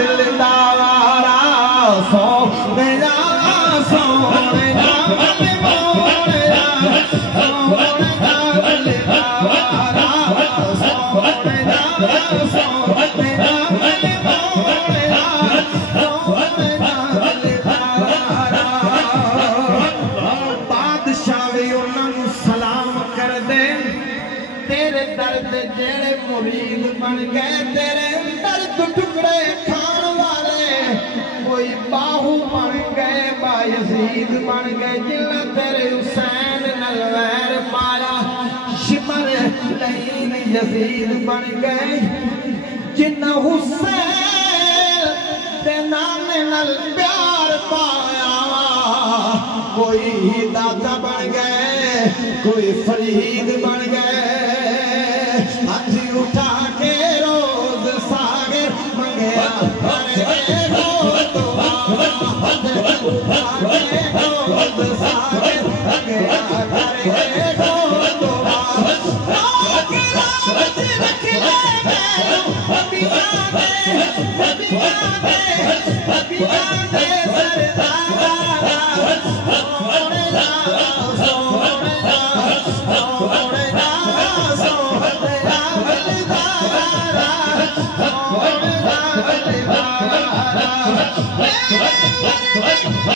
दिलदारा सोनिया सोनिया मल मोड़िया सोनिया दिलदारा सोनिया सोनिया मल मोड़िया सोनिया दिलदारा बादशाह भी उन्होंने सलाम कर दे तेरे दर्द जेड़े मुरीद बन गए तेरे दर्द टुकड़े खान वाले कोई बाहू बन गए बायजीद बन गए जिन्हें तेरे हुसैन नलवैर पाया शिमर लईन यजीद बन गए जिन्हें हुसैन ते नाम नल प्यार पाया कोई दादा बन गए कोई फरीद बन गए हाथ उठा के रोज सागर मंगया रोज सागर मंगया रख ले